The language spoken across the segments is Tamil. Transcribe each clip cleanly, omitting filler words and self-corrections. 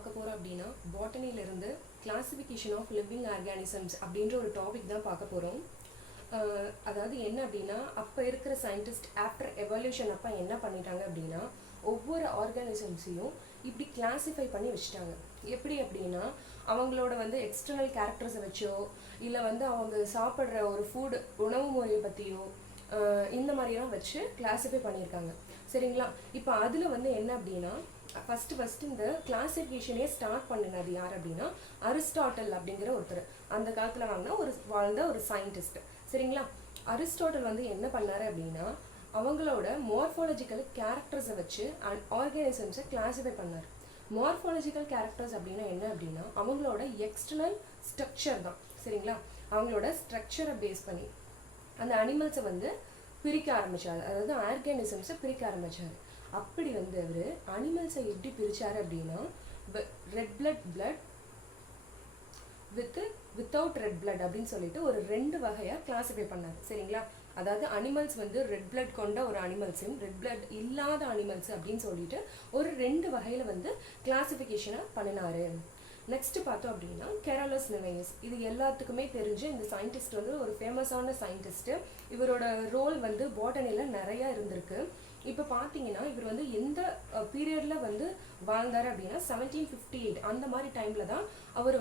பார்க்க போகிறோம் அப்படின்னா பாட்டனிலிருந்து கிளாசிஃபிகேஷன் ஆஃப் லிவிங் ஆர்கானிசம்ஸ் அப்படின்ற ஒரு டாபிக் தான் பார்க்க போகிறோம். அதாவது என்ன அப்படின்னா, அப்போ இருக்கிற சயின்டிஸ்ட் ஆஃப்டர் எவல்யூஷன் அப்போ என்ன பண்ணிட்டாங்க அப்படின்னா, ஒவ்வொரு ஆர்கானிசம்ஸையும் இப்படி கிளாஸிஃபை பண்ணி வச்சுட்டாங்க. எப்படி அப்படின்னா, அவங்களோட எக்ஸ்டர்னல் கேரக்டர்ஸை வச்சோ இல்லை அவங்க சாப்பிட்ற ஒரு ஃபுட் உணவு முறையை பற்றியோ இந்த மாதிரியெல்லாம் வச்சு கிளாஸிஃபை பண்ணியிருக்காங்க. சரிங்களா? இப்போ அதில் என்ன அப்படின்னா, ஃபஸ்ட்டு இந்த கிளாசிஃபிகேஷனே ஸ்டார்ட் பண்ணினது யார் அப்படின்னா அரிஸ்டாட்டல் அப்படிங்கிற ஒருத்தர். அந்த காலத்தில் வாழ்ந்த ஒரு சயின்டிஸ்ட். சரிங்களா? அரிஸ்டாட்டல் என்ன பண்ணாரு அப்படின்னா, அவங்களோட மார்ஃபாலஜிக்கல் கேரக்டர்ஸை வச்சு ஆர்கானிசம்ஸை கிளாஸிஃபை பண்ணார். மார்ஃபாலஜிக்கல் கேரக்டர்ஸ் அப்படின்னா என்ன அப்படின்னா, அவங்களோட எக்ஸ்டர்னல் ஸ்ட்ரக்சர் தான். சரிங்களா? அவங்களோட ஸ்ட்ரக்சரை பேஸ் பண்ணி அந்த அனிமல்ஸை பிரிக்க ஆரம்பித்தார். அதாவது ஆர்கானிசம்ஸை பிரிக்க ஆரம்பித்தார். அப்படி அவர் அனிமல்ஸை எப்படி பிரித்தார் அப்படின்னா, red blood without red blood அப்படின்னு சொல்லிட்டு ஒரு 2 வகையாக கிளாஸிஃபை பண்ணார். சரிங்களா? அதாவது அனிமல்ஸ் ரெட் பிளட் கொண்ட ஒரு அனிமல்ஸையும் ரெட் பிளட் இல்லாத அனிமல்ஸ் அப்படின்னு சொல்லிட்டு ஒரு 2 வகையில் கிளாஸிஃபிகேஷனை பண்ணினார். நெக்ஸ்ட் பார்த்தோம் அப்படின்னா கெராலஸ் லினேயஸ். இது எல்லாத்துக்குமே தெரிஞ்சு இந்த சயின்டிஸ்ட் ஒரு ஃபேமஸான சயின்டிஸ்ட்டு. இவரோட ரோல் பாட்டனியில் நிறையா இருந்திருக்கு. இப்போ பார்த்தீங்கன்னா இவர் எந்த பீரியடில் வாழ்ந்தார் அப்படின்னா 1758 அந்த மாதிரி டைமில் தான் அவர்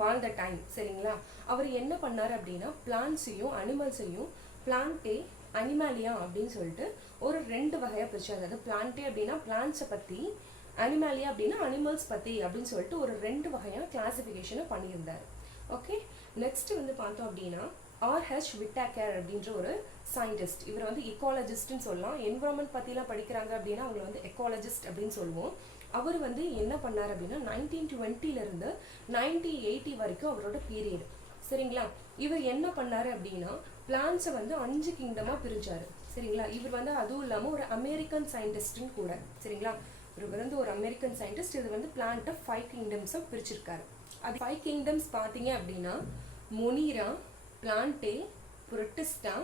வாழ்ந்த டைம். சரிங்களா? அவர் என்ன பண்ணார் அப்படின்னா, பிளான்ட்ஸையும் அனிமல்ஸையும் பிளான்டே அனிமாலியா அப்படின்னு சொல்லிட்டு ஒரு 2 வகையாக பிரிச்சார். அதாவது பிளான்டே அப்படின்னா பிளான்ட்ஸை பற்றி, அனிமாலியா அப்படின்னா அனிமல்ஸ் பற்றி அப்படின்னு சொல்லிட்டு ஒரு 2 வகையான கிளாசிஃபிகேஷனை பண்ணியிருந்தார். ஓகே, நெக்ஸ்ட் பார்த்தோம் அப்படின்னா ஆர்ஹெச் விட்டாக்கர் அப்படின்ற ஒரு சயின்டிஸ்ட். இவர் எக்காலஜிஸ்ட்னு சொல்லலாம். என்விரான்மெண்ட் பற்றிலாம் படிக்கிறாங்க அப்படின்னா அவங்களை எக்காலஜிஸ்ட் அப்படின்னு சொல்லுவோம். அவர் என்ன பண்ணார் அப்படின்னா 1920 1980 வரைக்கும் அவரோட பீரியட். சரிங்களா? இவர் என்ன பண்ணார் அப்படின்னா பிளான்ட்ஸை 5 கிங்டமாக பிரிச்சார். சரிங்களா? இவர் அதுவும் இல்லாமல் ஒரு அமெரிக்கன் சயின்டிஸ்ட்னு கூட. சரிங்களா? இவர் ஒரு அமெரிக்கன் சயின்டிஸ்ட். இது பிளான்ட்டை 5 கிங்டம்ஸாக பிரிச்சிருக்காரு. அது 5 கிங்டம்ஸ் பார்த்தீங்க அப்படின்னா Monera, Plantae, Protista,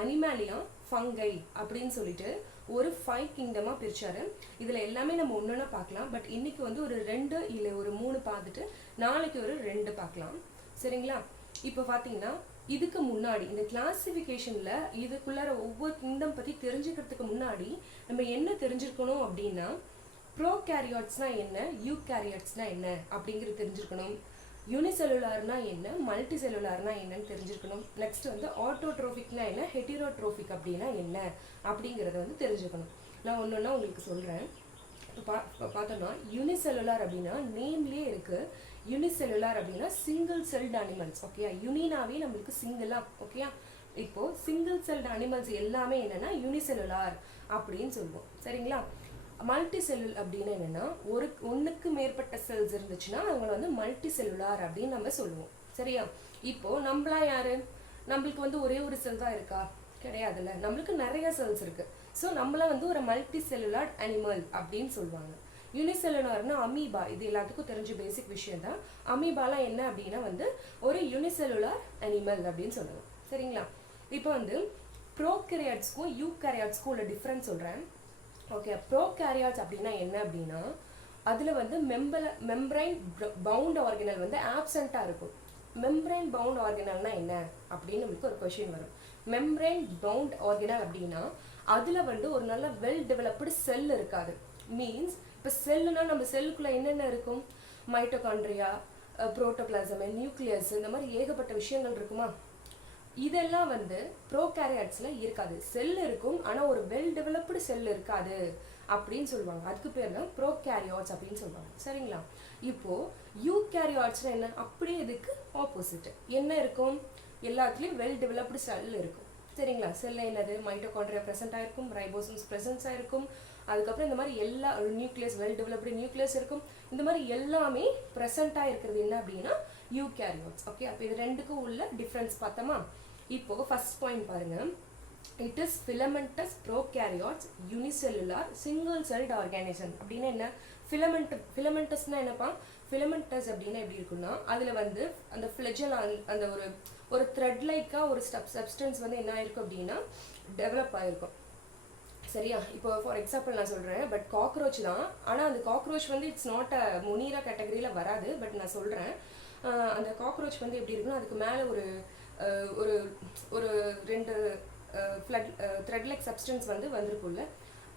Animalia, fungi அப்படின்னு சொல்லிட்டு ஒரு 5 கிங்டமாக பிரிச்சாரு. இதில் எல்லாமே நம்ம ஒன்றா பார்க்கலாம். பட் இன்னைக்கு ஒரு 2 இல்லை ஒரு 3 பார்த்துட்டு நாளைக்கு ஒரு 2 பார்க்கலாம். சரிங்களா? இப்போ பார்த்தீங்கன்னா இதுக்கு முன்னாடி இந்த கிளாசிஃபிகேஷனில் இதுக்குள்ளார ஒவ்வொரு கிங்டம் பற்றி தெரிஞ்சுக்கிறதுக்கு முன்னாடி நம்ம என்ன தெரிஞ்சிருக்கணும் அப்படின்னா, ப்ரோகேரியாட்ஸ்னா என்ன, யூகேரியாட்ஸ்னா என்ன அப்படிங்கிறது தெரிஞ்சிருக்கணும். யூனிசெல்லுலார்னா என்ன, மல்டி செல்லுலார்னா என்னன்னு தெரிஞ்சிருக்கணும். நெக்ஸ்ட் ஆட்டோட்ரோஃபிக்னா என்ன, ஹெட்டிரோட்ரோஃபிக் அப்படின்னா என்ன அப்படிங்கிறத தெரிஞ்சுக்கணும். நான் ஒன்று உங்களுக்கு சொல்கிறேன். பார்த்தோம்னா யூனிசெல்லுலார் அப்படின்னா நேம்லேயே இருக்குது. யூனிசெல்லுலார் அப்படின்னா சிங்கிள் செல்டு அனிமல்ஸ். ஓகேயா? யூனினாவே நம்மளுக்கு சிங்கிளா. ஓகேயா? இப்போது சிங்கிள் செல்டு அனிமல்ஸ் எல்லாமே என்னென்னா யூனிசெல்லுலார் அப்படின்னு சொல்லுவோம். சரிங்களா? மல்டி செல்லுல் அப்படின்னு என்னென்னா ஒன்றுக்கு மேற்பட்ட செல்ஸ் இருந்துச்சுன்னா அவங்கள மல்டி செல்லுலார் அப்படின்னு நம்ம சொல்லுவோம். சரியா? இப்போது நம்மளா யார்? நம்மளுக்கு ஒரே ஒரு செல் தான் இருக்கா? கிடையாதுல்ல. நம்மளுக்கு நிறைய செல்ஸ் இருக்குது. ஸோ நம்மள ஒரு மல்டி செல்லுலார் அனிமல் அப்படின்னு சொல்லுவாங்க. யூனிசெல்லுலார்னா அமீபா. இது எல்லாத்துக்கும் தெரிஞ்ச பேசிக் விஷயம் தான். அமீபாலாம் என்ன அப்படின்னா ஒரு யூனிசெல்லுலார் அனிமல் அப்படின்னு சொல்லுவோம். சரிங்களா? இப்போ ப்ரோகேரியாட்ஸ்க்கும் யூகேரியாட்ஸ்க்கும் உள்ள டிஃப்ரென்ஸ் சொல்கிறேன். ஓகே, ப்ரோகேரியாட்ஸ் அப்படின்னா என்ன அப்படின்னா, அதில் மெம்பரைன் பவுண்ட் ஆர்கனல் ஆப்சண்ட்டாக இருக்கும். மெம்பரைன் பவுண்ட் ஆர்கனல்னா என்ன அப்படின்னு நம்மளுக்கு ஒரு கொஷின் வரும். மெம்பரைன் பவுண்ட் ஆர்கனல் அப்படின்னா அதில் ஒரு நல்ல வெல் டெவலப்டு செல் இருக்காது. மீன்ஸ் இப்போ செல்லுனா நம்ம செல்லுக்குள்ளே என்னென்ன இருக்கும்? மைட்டோகாண்ட்ரியா, புரோட்டோபிளாசம், நியூக்ளியஸ், இந்த மாதிரி ஏகப்பட்ட விஷயங்கள் இருக்குமா? இதெல்லாம் ப்ரோகேரியாட்ஸில் இருக்காது. செல் இருக்கும், ஆனால் ஒரு வெல் டெவலப்டு செல் இருக்காது அப்படின்னு சொல்லுவாங்க. அதுக்கு பேர் தான் ப்ரோகேரியாட்ஸ் அப்படின்னு சொல்லுவாங்க. சரிங்களா? இப்போது யூகேரியாட்ஸ்னா என்ன? அப்படியே இதுக்கு ஆப்போசிட். என்ன இருக்கும்? எல்லாத்துலேயும் வெல் டெவலப்டு செல் இருக்கும். சரிங்களா? செல்ல என்னது? மைட்டோகாண்ட்ரியா ப்ரெசென்ட் ஆகிருக்கும், ரைபோசோம்ஸ் ப்ரெசன்ஸ் ஆகிருக்கும். அதுக்கப்புறம் இந்த மாதிரி எல்லா நியூக்ளியஸ், வெல் டெவலப்டு நியூக்ளியஸ் இருக்கும். இந்த மாதிரி எல்லாமே ப்ரெசென்ட்டாக இருக்கிறது என்ன அப்படின்னா யூகேரியாட்ஸ். ஓகே, அப்போ இது 2க்கும் உள்ள டிஃப்ரென்ஸ் பார்த்தோமா? இப்போ ஃபர்ஸ்ட் பாயிண்ட் பாருங்க. It is filamentous prokaryotes unicellular single celled organism. அப்படின்னா என்ன? ஃபிலமெண்டஸ்னா என்னப்பா? ஃபிலமெண்டஸ் அப்படின்னா எப்படி இருக்குன்னா, அதில் அந்த ஃப்ளெஜல் அந்த ஒரு த்ரெட் லைக்காக ஒரு சப்ஸ்டன்ஸ் என்ன ஆயிருக்கும் அப்படின்னா டெவலப் ஆகிருக்கும். சரியா? இப்போ ஃபார் எக்ஸாம்பிள் நான் சொல்கிறேன், பட் காக்ரோச் தான். ஆனால் அந்த காக்ரோச் வந்து இட்ஸ் நாட் அ முனீரா கேட்டகரியில் வராது. பட் நான் சொல்கிறேன், அந்த காக்ரோச் வந்து எப்படி இருக்குன்னா, அதுக்கு மேலே ஒரு ஒரு ஒரு 2 த்ரெட் லைக் சப்ஸ்டன்ஸ் வந்து வந்திருக்குள்ள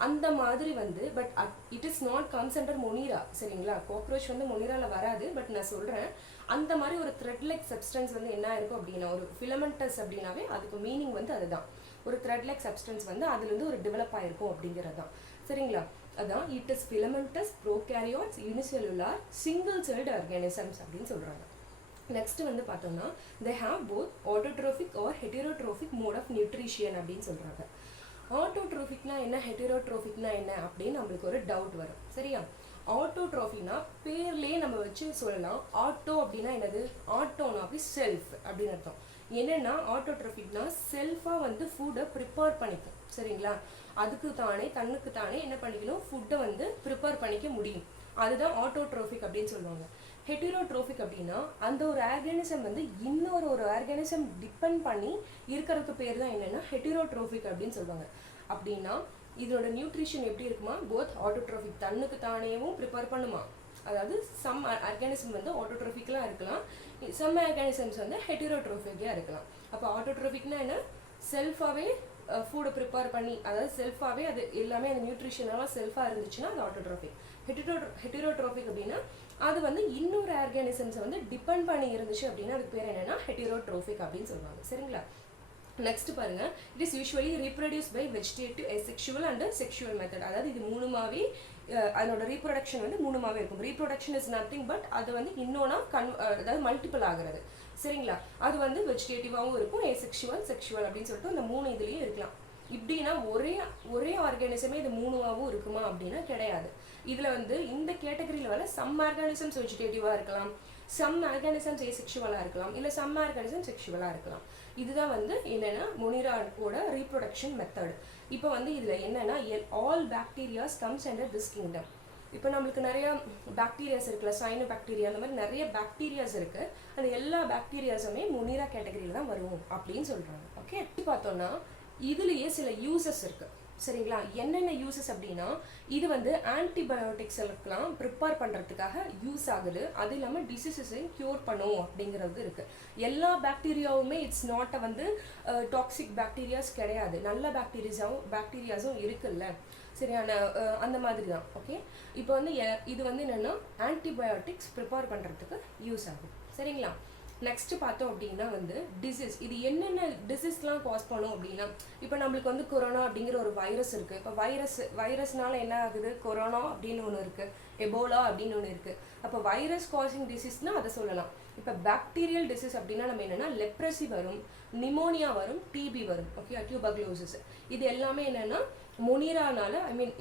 அந்த மாதிரி வந்து, but it is not comes under Monera. சரிங்களா? காக்ரோச் வந்து மொனீராவில் வராது. பட் நான் சொல்கிறேன், அந்த மாதிரி ஒரு த்ரெட் லைக் சப்ஸ்டன்ஸ் வந்து என்ன இருக்கும் அப்படின்னா, ஒரு ஃபிலமெண்டஸ் அப்படின்னாவே அதுக்கு மீனிங் வந்து அதுதான். ஒரு த்ரெட் லைக் சப்ஸ்டன்ஸ் வந்து அதுலேருந்து ஒரு டெவலப் ஆகிருக்கும் அப்படிங்கிறது தான். சரிங்களா? அதான் it is filamentous prokaryotes unicellular single celled organisms அப்படின்னு சொல்கிறாங்க. நெக்ஸ்ட் வந்து பார்த்தோம்னா, they have both autotrophic or heterotrophic mode of nutrition அப்படின்னு சொல்கிறாங்க. ஆட்டோட்ரோஃபிக்னா என்ன, ஹெட்டரோட்ரோஃபிக்னா என்ன அப்படின்னு நம்மளுக்கு ஒரு டவுட் வரும். சரியா? ஆட்டோட்ரோஃபிக்னா பேர்லேயே நம்ம வச்சு சொல்லலாம். ஆட்டோ அப்படின்னா என்னது, ஆட்டோனா அப்படி செல்ஃப் அப்படின்னு அர்த்தம். என்னென்னா ஆட்டோட்ரோஃபிக்னா செல்ஃபாக வந்து ஃபுட்டை ப்ரிப்பேர் பண்ணிக்கும். சரிங்களா? அதுக்கு தானே தன்னுக்கு தானே என்ன பண்ணிக்கணும், ஃபுட்டை வந்து ப்ரிப்பேர் பண்ணிக்க முடியும். அதுதான் ஆட்டோட்ரோஃபிக் அப்படின்னு சொல்லுவாங்க. ஹெட்டரோட்ரோஃபிக் அப்படின்னா அந்த ஒரு ஆர்கானிசம் வந்து இன்னொரு ஆர்கானிசம் டிபெண்ட் பண்ணி இருக்கிறதுக்கு பேர் தான் என்னென்னா ஹெட்டரோட்ரோஃபிக் அப்படின்னு சொல்லுவாங்க. அப்படின்னா இதோட நியூட்ரிஷன் எப்படி இருக்குமா, போத் ஆட்டோட்ரோஃபிக் தன்னுக்கு தானேவும் ப்ரிப்பேர் பண்ணுமா. அதாவது சம் ஆர்கானிசம் வந்து ஆட்டோட்ரோஃபிக்லாம் இருக்கலாம், சம் ஆர்கானிசம்ஸ் வந்து ஹெட்டரோட்ரோஃபிக்காக இருக்கலாம். அப்போ ஆட்டோட்ரோஃபிக்னா என்ன, செல்ஃபாகவே ஃபுட்டை ப்ரிப்பேர் பண்ணி, அதாவது செல்ஃபாகவே அது எல்லாமே அந்த நியூட்ரிஷனெல்லாம் செல்ஃபாக இருந்துச்சுன்னா அது ஆட்டோட்ரோஃபிக். ஹெட்டரோட்ரோஃபிக் அப்படின்னா அது வந்து இன்னொரு ஆர்கானிசம்ஸை வந்து டிபெண்ட் பண்ணி இருந்துச்சு அப்படின்னா அதுக்கு பேர் என்னன்னா ஹெட்டரோட்ரோஃபிக் அப்படின்னு சொல்லுவாங்க. சரிங்களா? நெக்ஸ்ட் பாருங்க, it is usually reproduce by vegetative, sexual and sexual method. அதாவது இது மூணுமாவே அதனோட ரீப்ரொடக்ஷன் வந்து மூணுமாவே இருக்கும். ரீப்ரொடக்ஷன் இஸ் நத்திங் பட் அது வந்து இன்னொன்னா அதாவது மல்டிபிள் ஆகிறது. சரிங்களா? அது வந்து வெஜிடேட்டிவாகவும் இருக்கும், செக்ஷுவல் அப்படின்னு சொல்லிட்டு அந்த 3 இதுலேயும் இருக்கலாம். இப்படின்னா ஒரே ஆர்கானிசமே இது 3வாகவும் இருக்குமா அப்படின்னா கிடையாது. இதில் வந்து இந்த கேட்டகரியில் வர சம் ஆர்கானிசம்ஸ் வெஜிடேட்டிவாக இருக்கலாம், சம் ஆர்கானிசம்ஸ் ஏசெக்ஷுவலாக இருக்கலாம், இல்லை சம் ஆர்கானிசம் செக்ஷுவலாக இருக்கலாம். இதுதான் வந்து என்னென்னா மொனிராவோட ரீப்ரொடக்ஷன் மெத்தட். இப்போ வந்து இதில் என்னென்னா all bacterias comes under this kingdom. இப்போ நம்மளுக்கு நிறையா பாக்டீரியாஸ் இருக்குல்ல, சைனோ பாக்டீரியா, அந்த மாதிரி நிறைய பாக்டீரியாஸ் இருக்குது. அந்த எல்லா பாக்டீரியாஸுமே மொனிரா கேட்டகரியில் தான் வரும் அப்படின்னு சொல்கிறாங்க. ஓகே, பார்த்தோன்னா இதுலேயே சில யூசஸ் இருக்குது. சரிங்களா? என்னென்ன யூசஸ் அப்படின்னா, இது வந்து ஆன்டிபயோட்டிக்ஸ்லாம் ப்ரிப்பேர் பண்ணுறதுக்காக யூஸ் ஆகுது. அது இல்லாமல் டிசீசஸையும் க்யூர் பண்ணும் அப்படிங்கிறது இருக்குது. எல்லா பாக்டீரியாவுமே இட்ஸ் நாட் வந்து டாக்ஸிக் பாக்டீரியாஸ் கிடையாது, நல்ல பாக்டீரியாஸும் இருக்குல்ல. சரியான அந்த மாதிரி தான். ஓகே, இப்போ வந்து இது வந்து என்னென்னா ஆன்டிபயோட்டிக்ஸ் ப்ரிப்பேர் பண்ணுறதுக்கு யூஸ் ஆகும். சரிங்களா? நெக்ஸ்ட் பார்த்தோம் அப்படின்னா வந்து டிசீஸ். இது என்னென்ன டிசீஸ்லாம் காஸ் பண்ணும் அப்படின்னா, இப்போ நம்மளுக்கு வந்து கொரோனா அப்படிங்கிற ஒரு வைரஸ் இருக்குது. இப்போ வைரஸ்னால என்ன ஆகுது, கொரோனா அப்படின்னு ஒன்று இருக்குது, எபோலா அப்படின்னு ஒன்று இருக்குது. அப்போ வைரஸ் காசிங் டிசீஸ்னால் அதை சொல்லலாம். இப்போ பாக்டீரியல் டிசீஸ் அப்படின்னா நம்ம என்னென்னா லெப்ரசி வரும், நிமோனியா வரும், டிபி வரும். Okay, tuberculosis. இது எல்லாமே என்னென்னா மொனிரானால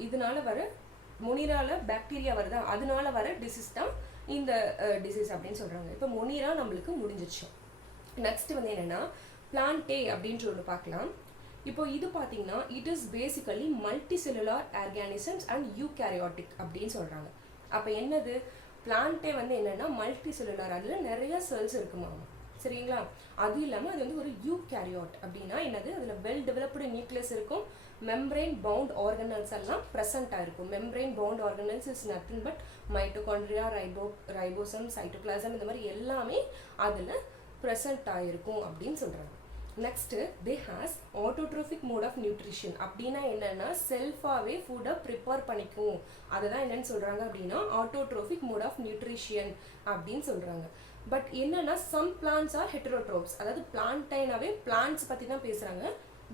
இதனால வர மொனிரால பாக்டீரியா வருதா, அதனால வர டிசீஸ் தான் இந்த டிசீஸ் அப்படின்னு சொல்கிறாங்க. இப்போ மொனிரா நம்மளுக்கு முடிஞ்சிச்சு. நெக்ஸ்ட் வந்து என்னென்னா பிளான்டே அப்படின்ற ஒன்று பார்க்கலாம். இப்போ இது பார்த்தீங்கன்னா it is basically multi cellular organisms and eukaryotic அப்படின்னு சொல்கிறாங்க. அப்போ என்னது, பிளான்டே வந்து என்னென்னா மல்டி செல்லுலார், அதில் நிறைய செல்ஸ் இருக்குமா. சரிங்களா? அது இல்லாமல் அது வந்து ஒரு யூகேரியாட் அப்படின்னா என்னது, அதில் வெல் டெவலப்டு நியூக்ளியஸ் இருக்கும், மெம்பரைன் பவுண்ட் ஆர்கனல்ஸ் எல்லாம் ப்ரெசென்ட்டாக இருக்கும். Membrane bound organelles is nothing but mitochondria, ribosome, cytoplasm, இந்த மாதிரி எல்லாமே அதில் ப்ரெசென்ட் ஆகிருக்கும் அப்படின்னு சொல்கிறாங்க. Next they has autotrophic mode of nutrition. அப்படின்னா என்னென்னா செல்ஃபாகவே ஃபுட்டை ப்ரிப்பேர் பண்ணிக்கும். அதை தான் என்னென்னு சொல்கிறாங்க அப்படின்னா ஆட்டோட்ரோஃபிக் மோட் ஆஃப் நியூட்ரிஷன் அப்படின்னு சொல்கிறாங்க. பட் என்னென்னா சம் பிளான்ஸ் ஆர் ஹெட்டரோட்ரோப்ஸ். அதாவது பிளான்டைனாவே பிளான்ஸ் பற்றி தான் பேசுகிறாங்க.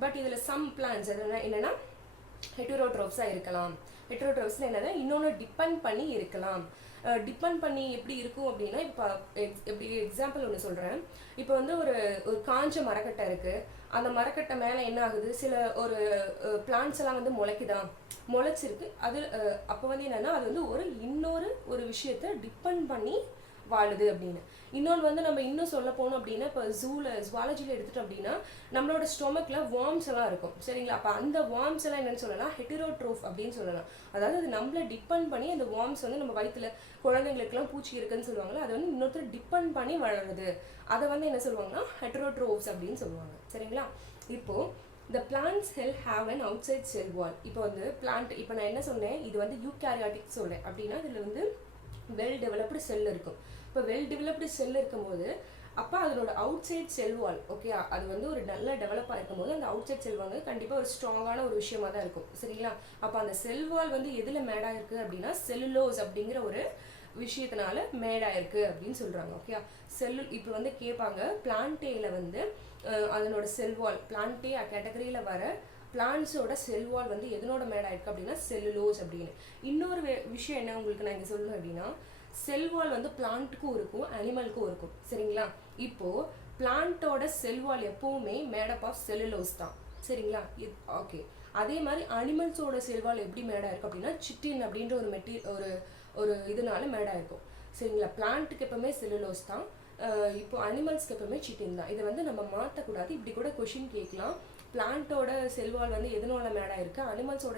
பட் இதில் சம் பிளான்ஸ் என்னென்னா ஹெட்டரோட்ரோப்ஸாக இருக்கலாம். ஹெட்டரோட்ரோப்ஸில் என்னென்னா இன்னொன்று டிபெண்ட் பண்ணி இருக்கலாம். டிபெண்ட் பண்ணி எப்படி இருக்கும் அப்படின்னா, இப்போ எப்படி எக்ஸாம்பிள் ஒன்று சொல்கிறேன். இப்போ வந்து ஒரு காஞ்ச மரக்கட்டை இருக்குது. அந்த மரக்கட்டை மேலே என்ன ஆகுது, சில ஒரு பிளான்ட்ஸ் எல்லாம் வந்து முளைச்சிருக்கு. அது அப்போ வந்து என்னென்னா அது வந்து இன்னொரு விஷயத்தை டிபெண்ட் பண்ணி வாழுது அப்படின்னு. இன்னொன்று வந்து நம்ம இன்னும் சொல்ல போனோம் அப்படின்னா, இப்போ ஜுவாலஜியில் எடுத்துட்டோம் அப்படின்னா நம்மளோட ஸ்டொமக்கில் வார்ம்ஸ் எல்லாம் இருக்கும். சரிங்களா? அப்போ அந்த வார்ம்ஸ் எல்லாம் என்னென்னு சொல்லலாம், ஹெட்டரோட்ரோஃப் அப்படின்னு சொல்லலாம். அதாவது அது நம்மளை டிபெண்ட் பண்ணி அந்த வார்ம்ஸ் வந்து நம்ம வயிற்றுல குழந்தைங்களுக்குலாம் பூச்சி இருக்குன்னு சொல்லுவாங்களா, அது வந்து இன்னொருத்தர் டிபெண்ட் பண்ணி வளருது. அதை வந்து என்ன சொல்லுவாங்கன்னா ஹெட்டரோட்ரோஃப்ஸ் அப்படின்னு சொல்லுவாங்க. சரிங்களா? இப்போது the plant cell have an outside cell wall. இப்போ வந்து plant, இப்போ நான் என்ன சொன்னேன், இது வந்து யூகாரியாட்டிக் சொல்றேன் அப்படின்னா இதில் வந்து வெல் டெவலப்டு செல் இருக்கும். இப்போ வெல் டெவலப்டு செல் இருக்கும்போது அப்போ அதனோட அவுட் சைட் செல் வால், ஓகே, அது வந்து ஒரு நல்ல டெவலப்பாக இருக்கும்போது அந்த அவுட் சைட் செல் வால் கண்டிப்பாக ஒரு ஸ்ட்ராங்கான ஒரு விஷயமா தான் இருக்கும். சரிங்களா? அப்போ அந்த செல் வால் வந்து எதில் மேடாக இருக்குது அப்படின்னா செல்லுலோஸ் அப்படிங்கிற ஒரு விஷயத்தினால மேடாயிருக்கு அப்படின்னு சொல்கிறாங்க. ஓகே, இப்போ வந்து கேட்பாங்க பிளான்டேயில் வந்து அதனோட செல்வால், பிளான்டே கேட்டகரியில் வர பிளான்ஸோட செல்வால் வந்து எதனோட மேடாயிருக்கு அப்படின்னா செல்லுலோஸ் அப்படின்னு. இன்னொரு விஷயம் என்ன உங்களுக்கு நான் இங்கே சொல்லணும் அப்படின்னா, செல்வால் வந்து பிளான்ட்டுக்கும் இருக்கும் அனிமலுக்கும் இருக்கும். சரிங்களா? இப்போது பிளான்ட்டோட செல்வால் எப்போவுமே மேடப் ஆஃப் செல்லுலோஸ் தான். சரிங்களா? ஓகே, அதே மாதிரி அனிமல்ஸோட செல்வால் எப்படி மேடாக இருக்கும் அப்படின்னா சிட்டின் அப்படின்ற ஒரு ஒரு இதனால மேடாக இருக்கும். சரிங்களா? பிளான்ட்டுக்கு எப்பவுமே செல்லுலோஸ் தான், இப்போ அனிமல்ஸ்க்கு எப்பவுமே சிட்டின் தான். இதை வந்து நம்ம மாற்றக்கூடாது. இப்படி கூட கொஷின் கேட்கலாம், பிளான்ட்டோட செல்வால் வந்து எதனால மேடாக இருக்குது, அனிமல்ஸோட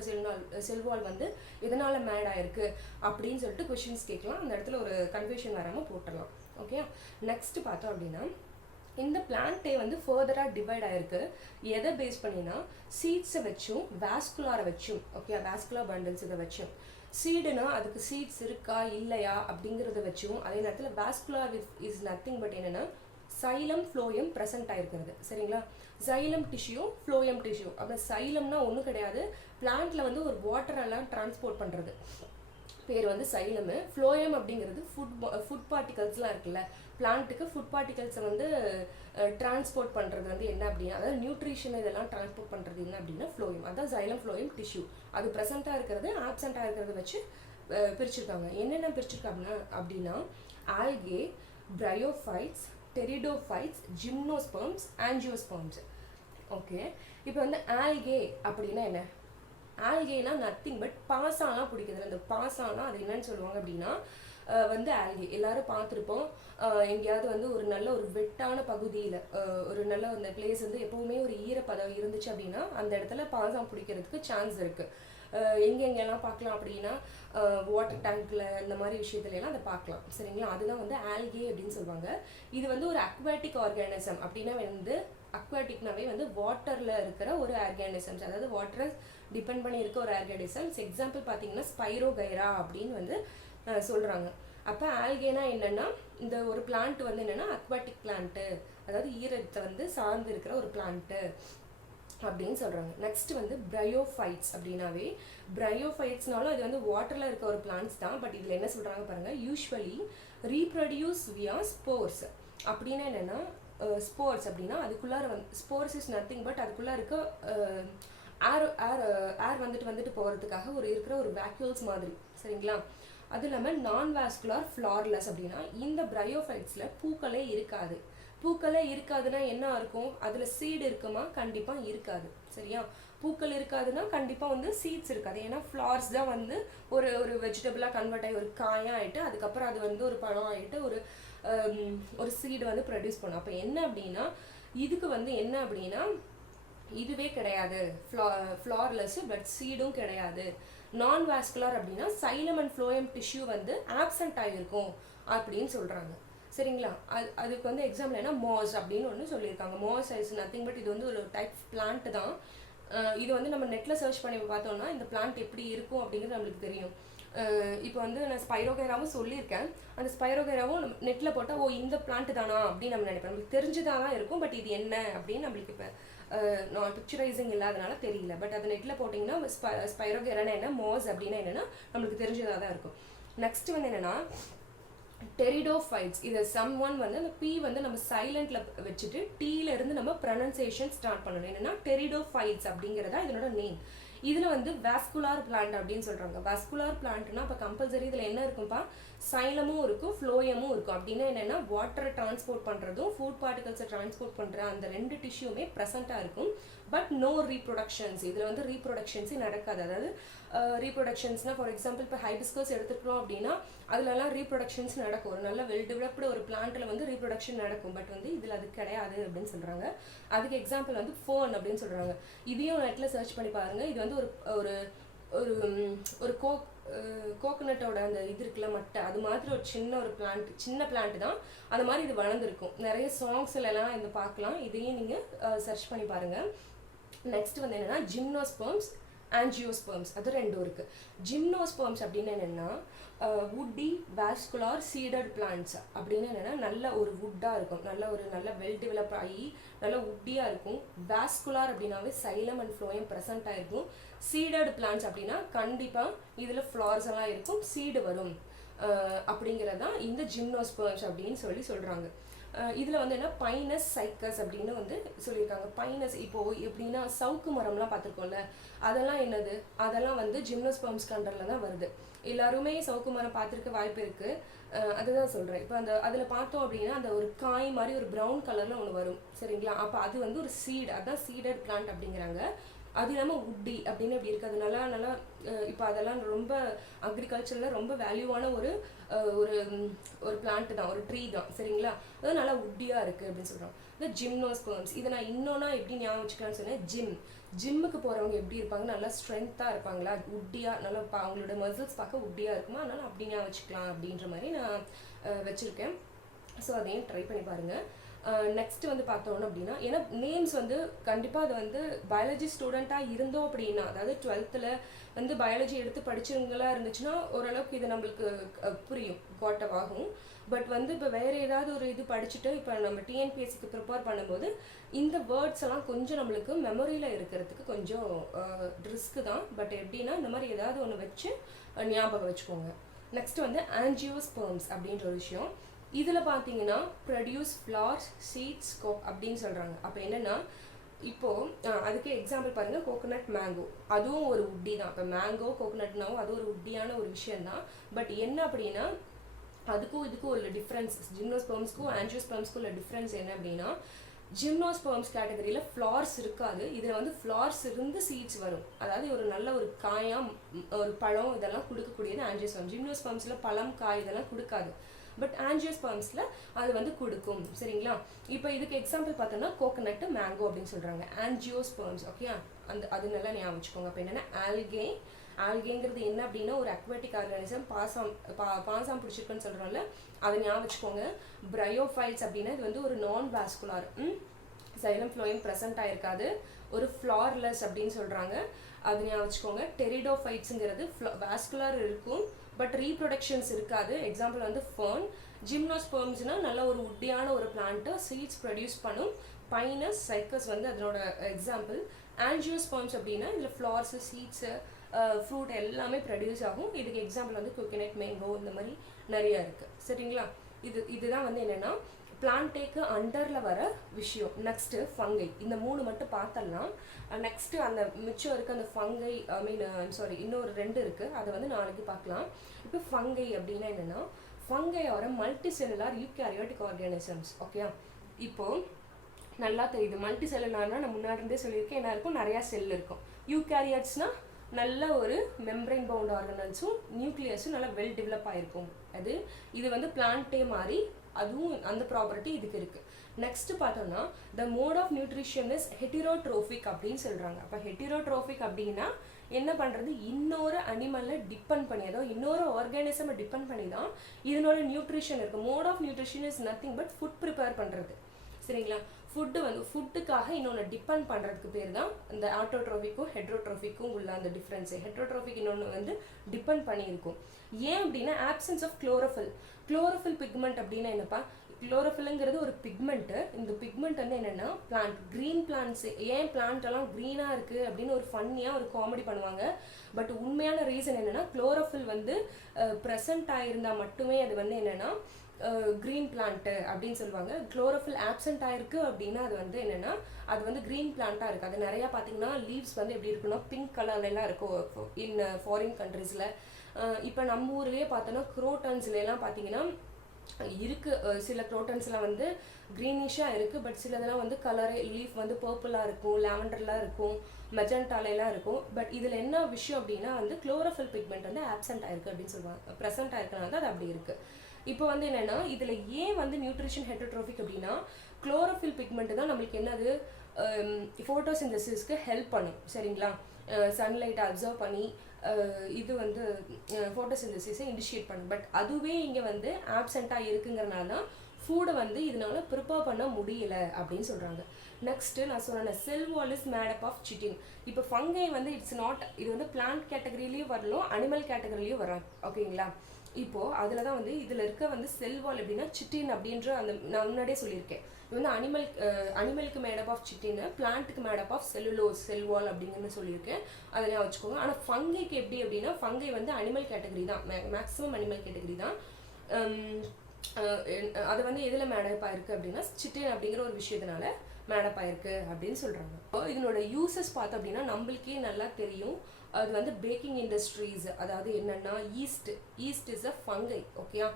செல்வால் வந்து எதனால மேடாக இருக்குது அப்படின்னு சொல்லிட்டு கொஷின்ஸ் கேட்கலாம். அந்த இடத்துல ஒரு கன்ஃபியூஷன் வராமல் போட்டுடலாம். ஓகே, நெக்ஸ்ட் பார்த்தோம் அப்படின்னா இந்த பிளான்ட்டே வந்து ஃபர்தராக டிவைட் ஆகிருக்கு. எதை பேஸ் பண்ணினா சீட்ஸை வச்சும் வாஸ்குலாரை வச்சும். ஓகே, வாஸ்குலர் பண்டல்ஸ் இதை வச்சும். சீடுனா அதுக்கு சீட்ஸ் இருக்கா இல்லையா அப்படிங்கிறத வச்சும், அதே நேரத்தில் வாஸ்குலார் இஸ் நத்திங் பட் என்னென்னா சைலம் ஃப்ளோயம் ப்ரெசென்ட் ஆகிருக்கிறது. சரிங்களா? Xylem tissue phloem tissue. அப்புறம் சைலம்னா ஒன்றும் கிடையாது, பிளான்ட்டில் வந்து ஒரு வாட்டரெல்லாம் டிரான்ஸ்போர்ட் பண்ணுறது பேர் வந்து சைலமு. ஃப்ளோயம் அப்படிங்கிறது ஃபுட் பார்ட்டிகல்ஸ்லாம் இருக்குல்ல, பிளான்ட்டுக்கு ஃபுட் பார்ட்டிகல்ஸை வந்து டிரான்ஸ்போர்ட் பண்ணுறது வந்து என்ன அப்படின்னா, அதாவது நியூட்ரிஷன் இதெல்லாம் டிரான்ஸ்போர்ட் பண்ணுறது என்ன அப்படின்னா ஃப்ளோயம். அதான் சைலம் ஃப்ளோயம் டிஷ்யூ. அது ப்ரெசென்ட்டாக இருக்கிறது ஆப்சென்ட்டாக இருக்கிறத வச்சு பிரிச்சிருக்காங்க. என்னென்ன பிரிச்சிருக்காங்க அப்படின்னா algae, bryophytes, pteridophytes, gymnosperms, angiosperms. Okay, இப்போ வந்து ஆல்கே அப்படின்னா என்ன? ஆல்கேனா நத்திங் பட் பாசாலாம் பிடிக்குது. அந்த பாசானா அது என்னன்னு சொல்லுவாங்க அப்படின்னா வந்து ஆல்கே எல்லாரும் பார்த்துருப்போம். எங்கேயாவது வந்து ஒரு நல்ல ஒரு வெட்டான பகுதியில் ஒரு நல்ல அந்த பிளேஸ் வந்து எப்போவுமே ஒரு ஈரப்பதம் இருந்துச்சு அப்படின்னா அந்த இடத்துல பாசாம் பிடிக்கிறதுக்கு சான்ஸ் இருக்குது. எங்கெங்கெல்லாம் பார்க்கலாம் அப்படின்னா வாட்டர் டேங்க்கில் இந்த மாதிரி விஷயத்துலலாம் அதை பார்க்கலாம். சரிங்களா? அதுதான் வந்து ஆல்கே அப்படின்னு சொல்லுவாங்க. இது வந்து ஒரு அக்வாட்டிக் ஆர்கானிசம். அப்படின்னா வந்து அக்வாட்டிக்னாவே வந்து வாட்டரில் இருக்கிற ஒரு ஆர்கானிசம்ஸ், அதாவது வாட்டரை டிபெண்ட் பண்ணி இருக்க ஒரு ஆர்கானிசம்ஸ். எக்ஸாம்பிள் பார்த்தீங்கன்னா ஸ்பைரோகைரா அப்படின்னு வந்து சொல்கிறாங்க. அப்போ ஆல்கேனா என்னென்னா இந்த ஒரு பிளான்ட் வந்து என்னென்னா அக்வாட்டிக் பிளான்ட்டு, அதாவது ஈரத்தை வந்து சார்ந்து இருக்கிற ஒரு பிளான்ட்டு அப்படின்னு சொல்கிறாங்க. நெக்ஸ்ட் வந்து பிரையோஃபைட்ஸ் அப்படின்னாவே, பிரையோஃபைட்ஸ்னாலும் அது வந்து வாட்டரில் இருக்க ஒரு பிளான்ட்ஸ் தான். பட் இதில் என்ன சொல்கிறாங்க பாருங்கள், யூஸ்வலி ரீப்ரொடியூஸ் வியா ஸ்போர்ஸ். அப்படின்னா என்னென்னா ஸ்போர்ஸ் அப்படின்னா அதுக்குள்ளார வந்து ஸ்போர்ஸ் இஸ் நத்திங் பட் அதுக்குள்ளே இருக்க ஏர் வந்துட்டு போகிறதுக்காக இருக்கிற ஒரு வேக்யூல்ஸ் மாதிரி. சரிங்களா? அது இல்லாமல் நான் வாஸ்குலார் ஃப்ளார்லெஸ் அப்படின்னா இந்த பிரையோஃபைட்ஸில் பூக்களே இருக்காது. பூக்களே இருக்காதுன்னா என்ன இருக்கும், அதில் சீடு இருக்குமா? கண்டிப்பாக இருக்காது. சரியா? பூக்கள் இருக்காதுன்னா கண்டிப்பாக வந்து சீட்ஸ் இருக்காது. ஏன்னா ஃப்ளார்ஸ் தான் வந்து ஒரு வெஜிடபிளாக கன்வெர்ட் ஆகி ஒரு காயாக ஆகிட்டு அதுக்கப்புறம் அது வந்து ஒரு பழம் ஆகிட்டு ஒரு சீடு வந்து ப்ரொடியூஸ் பண்ணும். அப்போ என்ன அப்படின்னா இதுக்கு வந்து என்ன அப்படின்னா இதுவே கிடையாது, ஃப்ளார்லெஸ் பட் சீடும் கிடையாது. நான் வாஸ்குலர் அப்படின்னா சைலம் அண்ட் ஃப்ளோயம் டிஷ்யூ வந்து ஆப்சென்ட் ஆகிருக்கும் அப்படின்னு சொல்கிறாங்க. சரிங்களா? அதுக்கு வந்து எக்ஸாம்பிள் என்ன மாஸ் அப்படின்னு ஒன்று சொல்லியிருக்காங்க. மாஸ் இஸ் நத்திங் பட் இது வந்து ஒரு டைப் பிளான்ட் தான். இது வந்து நம்ம நெட்டில் சர்ச் பண்ணி பார்த்தோம்னா இந்த பிளான்ட் எப்படி இருக்கும் அப்படிங்கிறது நம்மளுக்கு தெரியும். இப்போ வந்து நான் ஸ்பைரோகைராவும் சொல்லியிருக்கேன். அந்த ஸ்பைரோகைராவும் நம்ம நெட்டில் போட்டால் ஓ இந்த பிளான்ட் தானா அப்படின்னு நம்ம நினைப்போம். நம்மளுக்கு தெரிஞ்சுதான் தான் இருக்கும். பட் இது என்ன அப்படின்னு நம்மளுக்கு இப்போ நான் பிக்சரைசிங் இல்லாதனால தெரியல. பட் அது நெட்டில் போட்டிங்கன்னா ஸ்பைரோகைரானா என்ன, மாஸ் அப்படின்னா என்னென்னா நம்மளுக்கு தெரிஞ்சதாக தான் இருக்கும். நெக்ஸ்ட் வந்து என்னென்னா டெரிடோஃபைட்ஸ். இது சம்ஒன் வந்து அந்த பி வந்து நம்ம சைலண்ட்ல வச்சுட்டு டீல இருந்து நம்ம ப்ரொனன்சியேஷன் ஸ்டார்ட் பண்ணணும். என்னன்னா டெரிடோஃபைட்ஸ் அப்படிங்கிறதா இதனோட நேம். இதில் வந்து வாஸ்குலார் பிளான்ட் அப்படின்னு சொல்கிறாங்க. வாஸ்குலார் பிளான்ட்னா இப்போ கம்பல்சரி இதில் என்ன இருக்கும்ப்பா, சைலமும் இருக்கும் ஃப்ளோயமும் இருக்கும். அப்படின்னா என்னென்னா வாட்டரை டிரான்ஸ்போர்ட் பண்ணுறதும் ஃபுட் பார்ட்டிகல்ஸை டிரான்ஸ்போர்ட் பண்ணுற அந்த ரெண்டு டிஷ்யூமே ப்ரெசண்ட்டாக இருக்கும். But no reproductions. இதில் வந்து ரீப்ரொடக்ஷன்ஸே நடக்காது. அதாவது ரீப்ரொடக்ஷன்ஸ்னால் ஃபார் எக்ஸாம்பிள் இப்போ ஹைபிஸ்கஸ் எடுத்துக்கிறோம் அப்படின்னா அதுலலாம் ரீப்ரொடக்ஷன்ஸ் நடக்கும். ஒரு நல்ல வெல் டெவலப்டு ஒரு பிளான்ட்டில் வந்து ரீப்ரொடக்ஷன் நடக்கும். பட் வந்து இதில் அது கிடையாது அப்படின்னு சொல்கிறாங்க. அதுக்கு எக்ஸாம்பிள் வந்து ஃபோன் அப்படின்னு சொல்கிறாங்க. இதையும் நெட்டில் சர்ச் பண்ணி பாருங்கள். இது வந்து ஒரு ஒரு ஒரு கோகனட்டோட அந்த இது இருக்குல்ல மட்டை, அது மாதிரி ஒரு சின்ன பிளான்ட் தான். அந்த மாதிரி இது வளர்ந்துருக்கும். நிறைய சாங்ஸ்லாம் இது பார்க்கலாம். இதையும் நீங்கள் சர்ச் பண்ணி பாருங்கள். நெக்ஸ்ட் வந்து என்னென்னா ஜிம்னோஸ்பெர்ம்ஸ், ஆஞ்சியோஸ்பெர்ம்ஸ், அது ரெண்டும் இருக்குது. ஜிம்னோஸ்பெர்ம்ஸ் அப்படின்னு என்னென்னா வுட்டி வாஸ்குலார் சீடட் பிளான்ட்ஸ் அப்படின்னு என்னென்னா நல்ல ஒரு வுட்டாக இருக்கும், நல்ல வெல் டெவலப் ஆகி நல்ல வுட்டியாக இருக்கும். வாஸ்குலார் அப்படின்னாவே சைலம் அண்ட் ஃப்ளோயம் ப்ரெசென்ட் ஆகிருக்கும். சீடட் பிளான்ட்ஸ் அப்படின்னா கண்டிப்பாக இதில் ஃப்ளார்ஸ் எல்லாம் இருக்கும், சீடு வரும் அப்படிங்கிறதான் இந்த ஜிம்னோஸ்பெர்ம்ஸ் அப்படின்னு சொல்கிறாங்க. இதில் வந்து என்ன பைனஸ் சைக்கஸ் அப்படின்னு வந்து சொல்லியிருக்காங்க. பைனஸ் இப்போது எப்படின்னா சவுக்கு மரம்லாம் பார்த்துருக்கோம்ல, அதெல்லாம் என்னது, அதெல்லாம் வந்து ஜிம்னோஸ்பெர்ம்ஸ் கண்டரில் தான் வருது. எல்லாருமே சவுக்கு மரம் பார்த்துருக்க வாய்ப்பு இருக்குது, அதுதான் சொல்கிறேன். இப்போ அதில் பார்த்தோம் அப்படின்னா அந்த ஒரு காய் மாதிரி ஒரு ப்ரௌன் கலரில் ஒன்று வரும், சரிங்களா? அப்போ அது வந்து ஒரு சீடு, அதுதான் சீடட் பிளான்ட் அப்படிங்கிறாங்க. அது இல்லாமல் வுட்டி அப்படின்னு அப்படி இருக்குது. அது நல்லா இப்போ அதெல்லாம் ரொம்ப அக்ரிகல்ச்சரில் ரொம்ப வேல்யூவான ஒரு ஒரு பிளான்ட் தான், ஒரு ட்ரீ தான், சரிங்களா? அது நல்லா வுட்டியாக இருக்குது அப்படின்னு சொல்கிறோம். இந்த ஜிம்னோஸ்பெர்ம்ஸ் இதை நான் இன்னொன்னா எப்படி ஞாபகம் வச்சுக்கலாம்னு சொன்னேன். ஜிம்முக்கு போகிறவங்க எப்படி இருப்பாங்க, நல்லா ஸ்ட்ரென்த்தாக இருப்பாங்களா, வுட்டியாக நல்லா அவங்களோட மசில்ஸ் பார்க்க வுட்டியாக இருக்குமா, அதனால் அப்படி ஞாபகம் வச்சுக்கலாம் அப்படின்ற மாதிரி நான் வச்சுருக்கேன். ஸோ அதையும் ட்ரை பண்ணி பாருங்கள். நெக்ஸ்ட் வந்து பார்த்தோன்னு அப்படின்னா, ஏன்னா நேம்ஸ் வந்து கண்டிப்பாக அது வந்து பயாலஜி ஸ்டூடெண்ட்டாக இருந்தோம் அப்படின்னா, அதாவது 12th வந்து பயாலஜி எடுத்து படிச்சவங்களா இருந்துச்சுன்னா ஓரளவுக்கு இது நம்மளுக்கு புரியும், காட்டப் ஆகும். பட் வந்து இப்போ வேறு ஏதாவது ஒரு இது படிச்சுட்டு இப்போ நம்ம டிஎன்பிஎஸ்சிக்கு ப்ரிப்பேர் பண்ணும்போது இந்த வேர்ட்ஸ் எல்லாம் கொஞ்சம் நம்மளுக்கு மெமரியில் இருக்கிறதுக்கு கொஞ்சம் ரிஸ்க்கு தான். பட் எப்படின்னா இந்த மாதிரி ஏதாவது ஒன்று வச்சு ஞாபகம் வச்சுக்கோங்க. நெக்ஸ்ட் வந்து ஆஞ்சியோஸ்பெர்ம்ஸ் அப்படின்ற ஒரு விஷயம். இதில் பார்த்தீங்கன்னா ப்ரொடியூஸ் ஃப்ளார்ஸ், சீட்ஸ், கோக் அப்படின்னு சொல்கிறாங்க. அப்போ என்னென்னா இப்போது அதுக்கு எக்ஸாம்பிள் பாருங்கள், கோகோனட், மேங்கோ, அதுவும் ஒரு வுட்டி தான். இப்போ மேங்கோ கோகோனட்னாவும் அது ஒரு வுட்டியான ஒரு விஷயந்தான். பட் என்ன அப்படின்னா அதுக்கும் இதுக்கும் உள்ள டிஃப்ரென்ஸ், ஜிம்னோஸ்பெர்ம்ஸ்க்கும் ஆஞ்சியோஸ்பெர்ம்ஸ்க்கும் உள்ள டிஃப்ரென்ஸ் என்ன அப்படின்னா, ஜிம்னோஸ்பெர்ம்ஸ் கேட்டகரியில் ஃப்ளார்ஸ் இருக்காது, இதில் வந்து ஃப்ளார்ஸ் இருந்து சீட்ஸ் வரும். அதாவது ஒரு நல்ல ஒரு காயம், ஒரு பழம் இதெல்லாம் கொடுக்கக்கூடியது ஆஞ்சியோஸ்பெர்ம். ஜிம்னோஸ்பெர்ம்ஸில் பழம், காய் இதெல்லாம் கொடுக்காது. பட் ஆஞ்சியோஸ்பெர்ம்ஸில் அது வந்து கொடுக்கும், சரிங்களா? இப்போ இதுக்கு எக்ஸாம்பிள் பார்த்தோன்னா கோகோனட், மேங்கோ அப்படின்னு சொல்கிறாங்க. ஆஞ்சியோஸ்பெர்ம்ஸ், ஓகே, அது நல்லா ஞாபகம் வச்சுக்கோங்க. அப்போ என்னென்னா ஆல்கேங்கிறது என்ன அப்படின்னா ஒரு அக்வாட்டிக் ஆர்கானிசம், பாசாம் பிடிச்சிருக்குன்னு சொல்கிறோம்ல, அதை ஞாபகம் வச்சுக்கோங்க. பிரையோஃபைட்ஸ் அப்படின்னா இது வந்து ஒரு நான் வாஸ்குலார், சைலம் ஃப்ளோயம் ப்ரெசென்ட் ஆகிருக்காது, ஒரு ஃப்ளார்லெஸ் அப்படின்னு சொல்கிறாங்க, அது ஞாபகம் வச்சுக்கோங்க. டெரிடோஃபைட்ஸுங்கிறது வாஸ்குலார் இருக்கும் பட் ரீப்ரொடக்ஷன்ஸ் இருக்காது. எக்ஸாம்பிள் வந்து ஃபர்ன். ஜிம்னோஸ்பெர்ம்ஸ்னால் நல்ல ஒரு வுட்டியான ஒரு பிளான்ட்டு, சீட்ஸ் ப்ரொடியூஸ் பண்ணும். பைனஸ், சைக்கஸ் வந்து அதனோட எக்ஸாம்பிள். ஆஞ்சியோஸ்பெர்ம்ஸ் அப்படின்னா இதில் ஃப்ளார்ஸு, சீட்ஸு, ஃப்ரூட் எல்லாமே ப்ரொடியூஸ் ஆகும். இதுக்கு எக்ஸாம்பிள் வந்து கோகோனட், மேங்கோ, இந்த மாதிரி நிறையா இருக்குது, சரிங்களா? இதுதான் வந்து என்னென்னா பிளான்டேக்கு அண்டரில் வர விஷயம். நெக்ஸ்ட்டு ஃபங்கை, இந்த 3 மட்டும் பார்த்தலாம். நெக்ஸ்ட்டு அந்த மிச்சம் இருக்குது அந்த ஃபங்கை, இன்னொரு 2 இருக்குது, அதை வந்து நாளைக்கு பார்க்கலாம். இப்போ ஃபங்கை அப்படின்னா என்னென்னா, fungi R multi cellular eukaryotic organisms, okay? இப்போது நல்லா தெரியுது, மல்டி செல்லுலார்னால் நான் முன்னாடி இருந்தே சொல்லியிருக்கேன், என்ன இருக்கும், நிறையா செல் இருக்கும். யூகேரியாட்ஸ்னால் நல்ல ஒரு மெம்பரைன் பவுண்ட் ஆர்கனல்ஸும் நியூக்ளியஸும் நல்லா வெல் டெவலப் ஆகிருக்கும். இது வந்து பிளான்ட்டே மாதிரி அதுவும் அந்த ப்ராப்பர்ட்டி இதுக்கு இருக்குது. நெக்ஸ்ட் பார்த்தோம்னா the mode of nutrition is heterotrophic அப்படின்னு சொல்கிறாங்க. அப்போ ஹெட்டிரோட்ரோஃபிக் அப்படின்னா என்ன பண்ணுறது, இன்னொரு அனிமலில் டிபெண்ட் பண்ணி, அதாவது இன்னொரு ஆர்கானிசமை டிபெண்ட் பண்ணி தான் இதனோட நியூட்ரிஷன் இருக்குது. Mode of nutrition is nothing but food prepare பண்ணுறது, சரிங்களா? ஃபுட்டுக்காக இன்னொன்று டிபெண்ட் பண்ணுறதுக்கு பேர் தான் இந்த ஆட்டோட்ரோஃபிக்கும் ஹெட்ரோட்ரோஃபிக்கும் உள்ள அந்த டிஃப்ரென்ஸு. ஹெட்ரோட்ரோஃபிக் இன்னொன்று வந்து டிபெண்ட் பண்ணியிருக்கும். ஏன் அப்படின்னா ஆப்சன்ஸ் ஆஃப் குளோரோஃபில் பிக்மெண்ட் அப்படின்னா என்னப்பா, குளோரோஃபில்ங்கிறது ஒரு பிக்மெண்ட்டு. இந்த பிக்மெண்ட் வந்து என்னென்னா பிளான்ட், க்ரீன் பிளான்ட்ஸ், ஏன் பிளான்ட் எல்லாம் க்ரீனாக இருக்குது அப்படின்னு ஒரு ஃபன்னியாக ஒரு காமெடி பண்ணுவாங்க. பட் உண்மையான ரீசன் என்னென்னா குளோரோஃபில் வந்து ப்ரெசண்ட் ஆகிருந்தால் மட்டுமே அது வந்து என்னென்னா க்ரீன் பிளான்ட்டு அப்படின்னு சொல்லுவாங்க. குளோரோஃபில் ஆப்சென்ட் ஆயிருக்கு அப்படின்னா அது வந்து என்னென்னா அது வந்து க்ரீன் பிளான்ட்டாக இருக்குது. அது நிறையா பார்த்தீங்கன்னா லீவ்ஸ் வந்து எப்படி இருக்குன்னா பிங்க் கலர்லாம் இருக்கும் இன் ஃபாரின் கண்ட்ரீஸில். இப்போ நம்ம ஊர்லேயே பார்த்தோன்னா குரோட்டன்ஸ்லாம் பார்த்தீங்கன்னா இருக்குது, சில குரோட்டன்ஸ்லாம் வந்து க்ரீனிஷாக இருக்குது. பட் சிலதெல்லாம் வந்து கலரே லீஃப் வந்து பர்பிளாக இருக்கும், லாவெண்டர்லாம் இருக்கும், மெஜண்டாலாம் இருக்கும். பட் இதில் என்ன விஷயம் அப்படின்னா வந்து குளோரோஃபில் பிக்மெண்ட் வந்து ஆப்சென்ட் ஆயிருக்கு அப்படின்னு சொல்லுவாங்க. ப்ரெசென்ட் ஆயிருக்கனால தான் அது அப்படி இருக்குது. இப்போ வந்து என்னென்னா இதில் ஏன் வந்து நியூட்ரிஷன் ஹெட்ரோட்ரோஃபிக் அப்படின்னா குளோரோஃபில் பிக்மெண்ட் தான் நம்மளுக்கு என்னது ஃபோட்டோசிந்தசிஸ்க்கு ஹெல்ப் பண்ணும், சரிங்களா? சன்லைட்டை அப்சர்வ் பண்ணி இது வந்து ஃபோட்டோசிந்தசிஸை இனிஷியேட் பண்ணும். பட் அதுவே இங்கே வந்து ஆப்சென்ட்டாக இருக்குங்கிறனால தான் ஃபுட்டை வந்து இதனால ப்ரிப்பேர் பண்ண முடியல அப்படின்னு சொல்கிறாங்க. நெக்ஸ்ட்டு நான் சொன்னேன் cell wall is made up of chitin. இப்போ ஃபங்கை வந்து இட்ஸ் நாட், இது வந்து பிளான்ட் கேட்டகரியிலையும் வரலாம், அனிமல் கேட்டகரிலையும் வராது. ஓகேங்களா? இப்போது அதில் தான் வந்து இதில் இருக்க வந்து செல் வால் எப்படின்னா சிட்டின் அப்படின்ற அந்த நான் முன்னாடியே சொல்லியிருக்கேன். இது வந்து அனிமலுக்கு மேடப் ஆஃப் சிட்டின்னு, பிளான்ட்டுக்கு made up of cellulose cell wall அப்படிங்கன்னு சொல்லியிருக்கேன். அதெல்லாம் வச்சுக்கோங்க. ஆனால் ஃபங்கைக்கு எப்படி அப்படின்னா ஃபங்கை வந்து அனிமல் கேட்டகரி தான், மேக்ஸிமம் அனிமல் கேட்டகரி தான். அது வந்து எதில் மேடப் ஆயிருக்கு அப்படின்னா சிட்டின் அப்படிங்கிற ஒரு விஷயத்தினால மேடப் ஆயிருக்கு அப்படின்னு சொல்கிறாங்க. இப்போ இதனோட யூசஸ் பார்த்தோம் அப்படின்னா நம்மளுக்கே நல்லா தெரியும். அது வந்து பேக்கிங் இண்டஸ்ட்ரீஸ், அதாவது என்னென்னா ஈஸ்ட் இஸ் அ ஃபங்கை. ஓகேயா?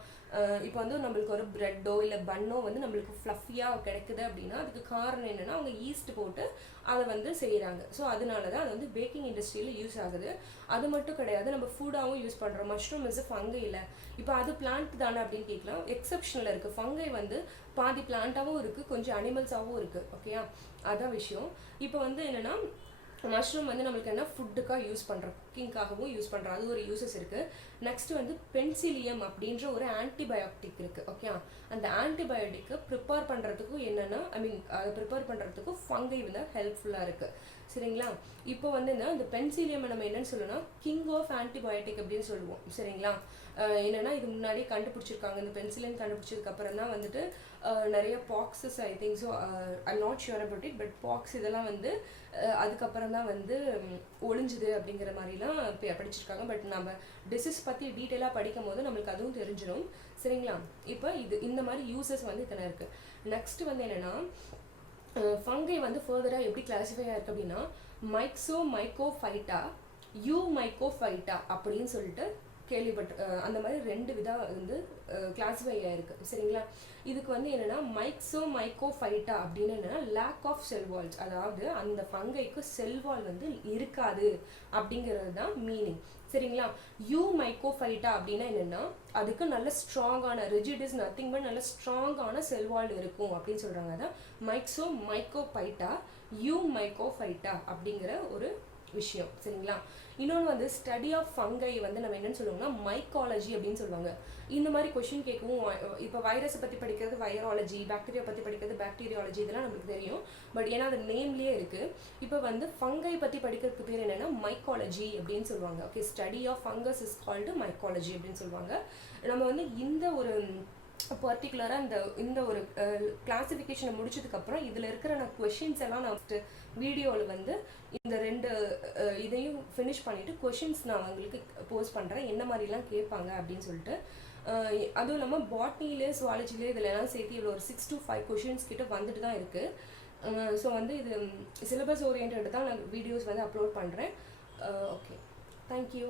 இப்போ வந்து நம்மளுக்கு ஒரு ப்ரெட்டோ இல்லை பன்னோ வந்து நம்மளுக்கு ஃப்ளஃபியாக கிடைக்குது அப்படின்னா அதுக்கு காரணம் என்னென்னா அவங்க ஈஸ்ட் போட்டு அதை வந்து செய்கிறாங்க. ஸோ அதனால தான் அது வந்து பேக்கிங் இண்டஸ்ட்ரியில் யூஸ் ஆகுது. அது மட்டும் கிடையாது, நம்ம ஃபுட்டாகவும் யூஸ் பண்ணுறோம். மஷ்ரூம் இஸ் ஃபங்கை இல்லை. இப்போ அது பிளான்ட் தானே அப்படின்னு கேட்கலாம். எக்ஸப்ஷனில் இருக்குது. ஃபங்கை வந்து பாதி பிளான்ட்டாகவும் இருக்குது, கொஞ்சம் அனிமல்ஸாகவும் இருக்குது. ஓகேயா? அதான் விஷயம். இப்போ வந்து என்னென்னா மஷ்ரூம் வந்து நம்மளுக்கு என்ன ஃபுட்டுக்காக யூஸ் பண்ணுறோம், குக்கிங்காகவும் யூஸ் பண்ணுறோம். அது ஒரு யூசஸ் இருக்குது. நெக்ஸ்ட் வந்து பென்சிலியம் அப்படின்ற ஒரு ஆன்டிபயோட்டிக் இருக்குது. ஓகே? அந்த ஆன்டிபயோட்டிக்கை ப்ரிப்பேர் பண்ணுறதுக்கும் என்னென்னா அதை ப்ரிப்பேர் பண்ணுறதுக்கும் ஃபங்கை வந்து ஹெல்ப்ஃபுல்லாக இருக்குது. சரிங்களா? இப்போ வந்து இந்த பென்சிலியம் நம்ம என்னன்னு சொல்லணும்னா கிங் ஆஃப் ஆன்டிபயோட்டிக் அப்படின்னு சொல்லுவோம். சரிங்களா? என்னென்னா இது முன்னாடி கண்டுபிடிச்சிருக்காங்க. இந்த பென்சிலின் கண்டுபிடிச்சதுக்கப்புறம் தான் வந்துட்டு நிறைய boxes I think so I not sure about it, but box இதெல்லாம் வந்து அதுக்கப்புறம் தான் வந்து ஒழிஞ்சுது அப்படிங்கிற மாதிரிலாம் படிச்சிருக்காங்க. பட் நம்ம டிசீஸ் பற்றி டீட்டெயிலாக படிக்கும் போது நம்மளுக்கு அதுவும் தெரிஞ்சிடும். சரிங்களா? இப்போ இந்த மாதிரி யூசஸ் வந்து இத்தனை இருக்குது. நெக்ஸ்ட் வந்து என்னென்னா ஃபங்கை வந்து ஃபர்தராக எப்படி கிளாஸிஃபை ஆயிருக்கு அப்படின்னா மைக்கோஃபைட்டா, மைக்கோஃபைட்டா அப்படின்னு சொல்லிட்டு கேள்விப்பட்டு அந்த மாதிரி 2 விதம் வந்து கிளாஸிஃபை ஆயிருக்கு. சரிங்களா? இதுக்கு வந்து என்னென்னா மைக்கோஃபைட்டா அப்படின்னு என்னென்னா லேக் ஆஃப் செல்வால்ஸ், அதாவது அந்த ஃபங்கைக்கு செல்வால் வந்து இருக்காது அப்படிங்கிறது தான் மீனிங். சரிங்களா? மைக்கோஃபைட்டா அப்படின்னா என்னென்னா அதுக்கு நல்ல ஸ்ட்ராங்கான, ரிஜிட் இஸ் நத்திங் பட் நல்ல ஸ்ட்ராங்கான செல்வால் இருக்கும் அப்படின்னு சொல்கிறாங்க. அதான் மைக்கோஃபைட்டா, மைக்கோஃபைட்டா அப்படிங்கிற ஒரு விஷயம். சரிங்களா? இன்னொன்று வந்து ஸ்டடி ஆஃப் ஃபங்கை வந்து நம்ம என்னன்னு சொல்லுவோம்னா மைக்காலஜி அப்படின்னு சொல்லுவாங்க. இந்த மாதிரி கொஷின் கேட்கவும், இப்போ வைரஸை பற்றி படிக்கிறது வைராலஜி, பாக்டீரியா பற்றி படிக்கிறது பாக்டீரியாலஜி, இதெல்லாம் நம்மளுக்கு தெரியும். பட் ஏன்னா அது நேம்லேயே இருக்குது. இப்போ வந்து ஃபங்கை பற்றி படிக்கிறதுக்கு பேர் என்னென்னா மைக்காலஜி அப்படின்னு சொல்லுவாங்க. Okay? Study of fungus is called mycology அப்படின்னு சொல்லுவாங்க. நம்ம வந்து இந்த ஒரு பர்டிகுலராக இந்த ஒரு கிளாஸிஃபிகேஷனை முடிச்சதுக்கப்புறம் இதில் இருக்கிற நான் கொஷின்ஸ் எல்லாம் நான் வீடியோவில் வந்து இந்த 2 இதையும் ஃபினிஷ் பண்ணிவிட்டு கொஷின்ஸ் நான் உங்களுக்கு போஸ்ட் பண்ணுறேன், என்ன மாதிரிலாம் கேட்பாங்க அப்படின்னு சொல்லிட்டு. அதுவும் இல்லாமல் பாட்னிலே சுவாலஜிலே இதிலெல்லாம் சேர்த்து இவ்வளோ ஒரு 6 to 5 கொஷின்ஸ் கிட்ட வந்துட்டு தான் இருக்குது. ஸோ வந்து இது சிலபஸ் ஓரியன்ட் தான் நான் வீடியோஸ் வந்து அப்லோட் பண்ணுறேன். Okay, thank you.